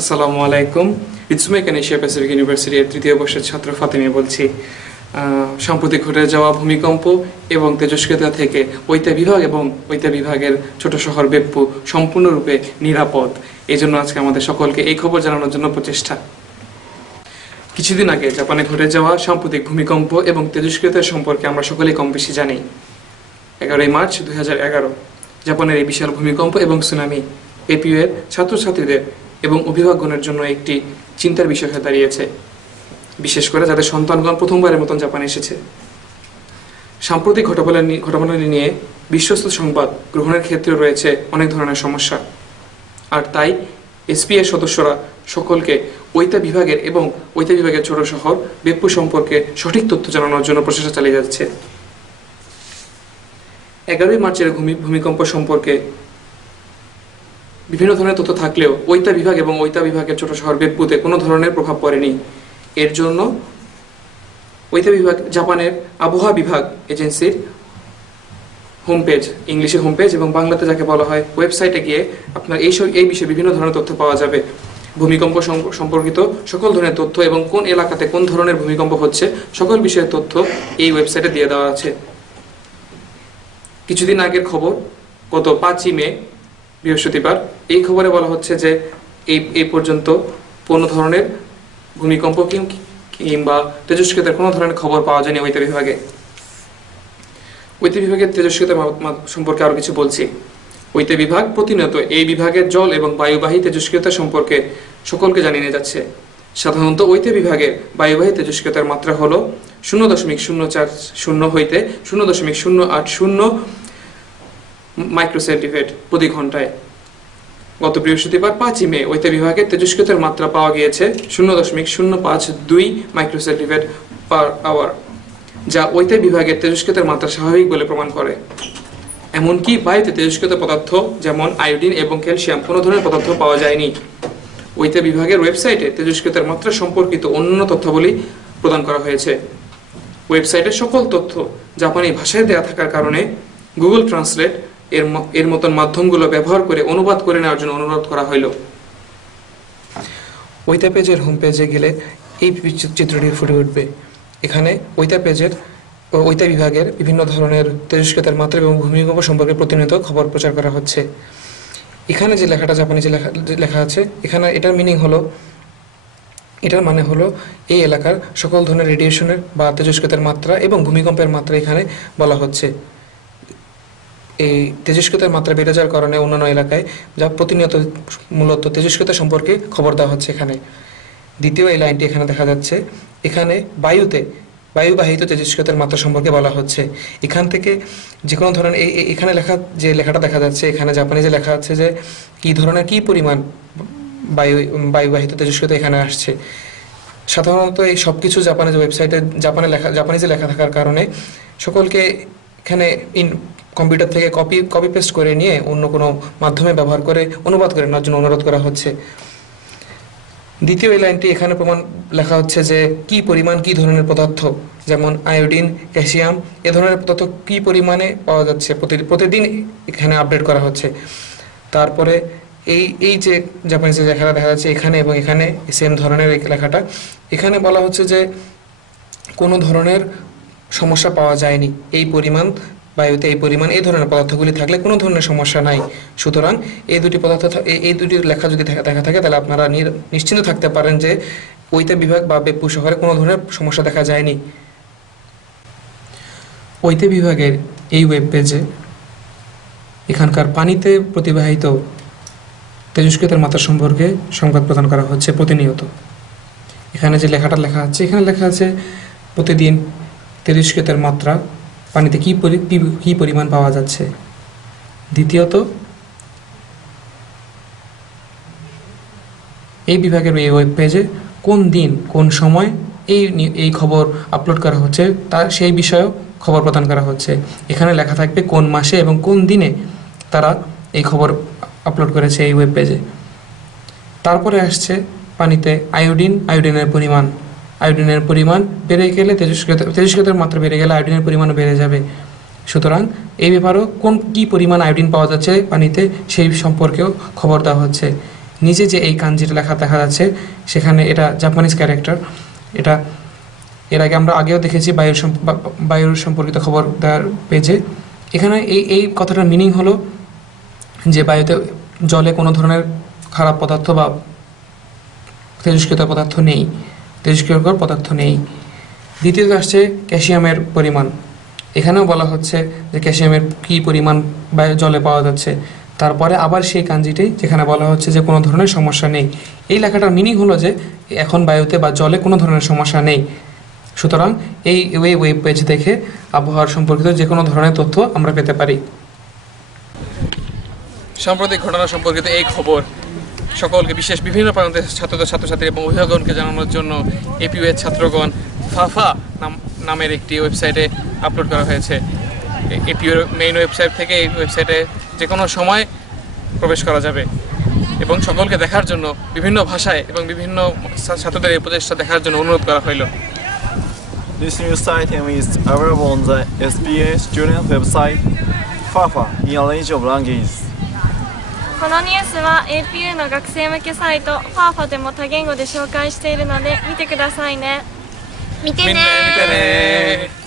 আসসালামু আলাইকুম। ইটসুমাই কেন এশিয়া প্যাসিফিক ইউনিভার্সিটির তৃতীয় বর্ষের ছাত্র ফাতেমি বলছি। সাম্প্রতিক ঘটে যাওয়া ভূমিকম্প এবং তেজস্ক্রিয়তা থেকে ঐতা বিভাগ এবং ঐতা বিভাগের ছোট শহর বেপ্পু সম্পূর্ণরূপে নিরাপদ। এই জন্য আজকে আমাদের সকলকে এই খবর জানানোর জন্য প্রচেষ্টা। কিছুদিন আগে জাপানে ঘটে যাওয়া সাম্প্রতিক ভূমিকম্প এবং তেজস্ক্রিয়তা সম্পর্কে আমরা সকলেই কম বেশি জানি। 11 মার্চ 2011 জাপানের এই বিশাল ভূমিকম্প এবং সুনামি এপিইউ এর ছাত্রছাত্রীদের এবং অভিভাবকগণের জন্য একটি চিন্তার বিষয় হয়ে দাঁড়িয়েছে, বিশেষ করে যাদের সন্তানগণ প্রথমবারের মতন জাপানে এসেছে। সাম্প্রতিক ঘটনাবলী নিয়ে বিশ্বস্ত সংবাদ গ্রহণের ক্ষেত্রে রয়েছে অনেক ধরনের সমস্যা, আর তাই এসপিএ সদস্যরা সকলকে ঐতা বিভাগের এবং ঐতা বিভাগের ছোট শহর বেপ্পু সম্পর্কে সঠিক তথ্য জানানোর জন্য প্রচেষ্টা চালিয়ে যাচ্ছে। 11 মার্চের ভূমিকম্প সম্পর্কে বিভিন্ন ধরনের তথ্য থাকলেও ঐতা বিভাগ এবং ঐতা বিভাগের ছোট শহর বেপ্পুতে কোনো ধরনের প্রভাব পড়েনি। এর জন্য ঐতা বিভাগ জাপানের আবহাওয়া বিভাগ এজেন্সির হোম পেজ, ইংলিশে হোম পেজ এবং বাংলাতে যাকে বলা হয় ওয়েবসাইটে গিয়ে আপনার এই বিষয়ে বিভিন্ন ধরনের তথ্য পাওয়া যাবে। ভূমিকম্প সম্পর্কিত সকল ধরনের তথ্য এবং কোন এলাকাতে কোন ধরনের ভূমিকম্প হচ্ছে সকল বিষয়ের তথ্য এই ওয়েবসাইটে দিয়ে দেওয়া আছে। কিছুদিন আগের খবর, গত 5 মে বৃহস্পতিবার, এই খবরে বলা হচ্ছে যে এই পর্যন্ত কোনো ধরনের ভূমিকম্প কিংবা তেজস্ক্রিয়তার কোনো ধরনের খবর পাওয়া যায়নি ঐতা বিভাগে। ঐতা বিভাগের তেজস্ক্রিয়তা সম্পর্কে আরো কিছু বলছি। ঐতা বিভাগ প্রতিনিয়ত এই বিভাগের জল এবং বায়ুবাহী তেজস্ক্রিয়তা সম্পর্কে সকলকে জানিয়ে যাচ্ছে। সাধারণত ঐতা বিভাগের বায়ুবাহী তেজস্ক্রিয়তার মাত্রা হলো 0.040 হইতে 0.080 মাইক্রোসেন্টিগ্রেড প্রতি ঘন্টায়। গত বৃহস্পতিবার 5 মে ঐতা বিভাগের তেজস্ক্রিয়তার মাত্রা পাওয়া গিয়েছে 0.052 মাইক্রোসেন্টিগ্রেড পার আওয়ার, যা ঐতা বিভাগের তেজস্ক্রিয়তার মাত্রা স্বাভাবিক বলে প্রমাণ করে। এমনকি বায়ুতে তেজস্ক্রিয়তা পদার্থ যেমন আয়োডিন এবং ক্যালসিয়াম কোনো ধরনের পদার্থ পাওয়া যায়নি। ঐতা বিভাগের ওয়েবসাইটে তেজস্ক্রিয়তার মাত্রা সম্পর্কিত অন্যান্য তথ্যাবলী প্রদান করা হয়েছে। ওয়েবসাইটের সকল তথ্য জাপানি ভাষায় দেওয়া থাকার কারণে গুগল ট্রান্সলেট এর মতন মাধ্যমগুলো ব্যবহার করে অনুবাদ করে নেওয়ার জন্য অনুরোধ করা হইল। ঐতা পেজের হোম পেজে গেলে এই চিত্রটি ফুটে উঠবে। এখানে ঐতা বিভাগের বিভিন্ন ধরনের তেজস্ক্রিয়তার মাত্রা এবং ভূমিকম্প সম্পর্কে প্রতিনিয়ত খবর প্রচার করা হচ্ছে। এখানে যে লেখাটা জাপানি যে লেখা আছে, এখানে এটার মানে হলো এই এলাকার সকল ধরনের রেডিয়েশনের বা তেজস্ক্রিয়তার মাত্রা এবং ভূমিকম্পের মাত্রা এখানে বলা হচ্ছে। এই তেজস্ক্রিয়তার মাত্রা বেড়ে যাওয়ার কারণে অন্যান্য এলাকায় যা প্রতিনিয়ত মূলত তেজস্ক্রিয়তা সম্পর্কে খবর দেওয়া হচ্ছে। এখানে দ্বিতীয় এই লাইনটি এখানে দেখা যাচ্ছে, এখানে বায়ুবাহিত তেজস্ক্রিয়তার মাত্রা সম্পর্কে বলা হচ্ছে। এখান থেকে যে কোনো ধরনের এখানে যে লেখাটা দেখা যাচ্ছে, এখানে জাপানি যে লেখা আছে যে কি পরিমাণ বায়ুবাহিত তেজস্ক্রিয়তা এখানে আসছে। সাধারণত এই সব কিছু জাপানের যে ওয়েবসাইটে জাপানি যে লেখা থাকার কারণে সকলকে এখানে কম্পিউটার থেকে কপি পেস্ট করে নিয়ে অন্য কোনো মাধ্যমে ব্যবহার করে অনুবাদ করে নেওয়ার জন্য অনুরোধ করা হচ্ছে। দ্বিতীয় এই লাইনটি এখানে লেখা হচ্ছে যে কি পরিমাণ কি ধরনের পদার্থ যেমন আয়োডিন, ক্যালসিয়াম এ ধরনের পদার্থ কি পরিমাণে পাওয়া যাচ্ছে প্রতিদিন এখানে আপডেট করা হচ্ছে। তারপরে এই যে জাপানিজ যে লেখাটা দেখা যাচ্ছে এখানে এবং এখানে সেম ধরনের এই লেখাটা, এখানে বলা হচ্ছে যে কোনো ধরনের সমস্যা পাওয়া যায়নি। এই পরিমাণ বায়ুতে এই ধরনের পদার্থগুলি থাকলে কোনো ধরনের সমস্যা নাই। সুতরাং এই দুটি লেখা যদি দেখা থাকে তাহলে আপনারা নিশ্চিন্ত থাকতে পারেন যে ঐতা বিভাগ বা বেপ্পু শহরে কোনো ধরনের সমস্যা দেখা যায়নি। ঐতা বিভাগের এই ওয়েব পেজে এখানকার পানিতে প্রতিবাহিত তেজস্ক্রিয়তার মাত্রা সম্পর্কে সংবাদ প্রদান করা হচ্ছে প্রতিনিয়ত। এখানে যে লেখাটা লেখা আছে, এখানে লেখা আছে প্রতিদিন তেজস্ক্রিয়তার মাত্রা পানিতে কি পরিমাণ পাওয়া যাচ্ছে। দ্বিতীয়ত, এই বিভাগের এই ওয়েব পেজে কোন দিন কোন সময় এই খবর আপলোড করা হচ্ছে তার সেই বিষয়েও খবর প্রদান করা হচ্ছে। এখানে লেখা থাকবে কোন মাসে এবং কোন দিনে তারা এই খবর আপলোড করেছে এই ওয়েব পেজে। তারপরে আসছে পানিতে আয়োডিনের পরিমাণ বেড়ে গেলে তেজস্ক্রিয়তার মাত্রা বেড়ে গেলে আয়োডিনের পরিমাণও বেড়ে যাবে। সুতরাং এই ব্যাপারেও কি পরিমাণ আয়োডিন পাওয়া যাচ্ছে পানিতে সেই সম্পর্কেও খবর দেওয়া হচ্ছে। নিচে যে এই কাঞ্জিটা লেখা দেখা যাচ্ছে সেখানে এটা জাপানিজ ক্যারেক্টার। এটা এর আগে আমরা আগেও দেখেছি বায়ুর সম্পর্কিত খবর দেওয়ার পেজে। এখানে এই কথাটার মিনিং হলো যে বায়ুতে জলে কোনো ধরনের খারাপ পদার্থ বা তেজস্ক্রিয়কর পদার্থ নেই। দ্বিতীয়ত আসছে ক্যালসিয়ামের পরিমাণ। এখানেও বলা হচ্ছে যে ক্যালসিয়ামের কী পরিমাণ জলে পাওয়া যাচ্ছে। তারপরে আবার সেই কাঞ্জিটি যেখানে বলা হচ্ছে যে কোনো ধরনের সমস্যা নেই। এই লেখাটার মিনিং হলো যে এখন বায়ুতে বা জলে কোনো ধরনের সমস্যা নেই। সুতরাং এই ওয়েব পেজ দেখে আবহাওয়ার সম্পর্কিত যে কোনো ধরনের তথ্য আমরা পেতে পারি। সাম্প্রতিক ঘটনা সম্পর্কিত এই খবর সকলকে বিভিন্ন প্রান্তের ছাত্রছাত্রী এবং অভিভাবকগণকে জানানোর জন্য এপিইউ-এর ছাত্রগণ ফাফা নামের একটি ওয়েবসাইটে আপলোড করা হয়েছে। এপিইউর মেইন ওয়েবসাইট থেকে এই ওয়েবসাইটে যে কোনো সময় প্রবেশ করা যাবে এবং সকলকে দেখার জন্য বিভিন্ন ভাষায় এবং বিভিন্ন ছাত্রদের এই প্রচেষ্টা দেখার জন্য অনুরোধ করা হইল। This news item is available on the SPA student website FAFA in a range of languages. このニュースは APU の学生向けサイト FAFA でも多言語で紹介しているので見てくださいね。見てねー。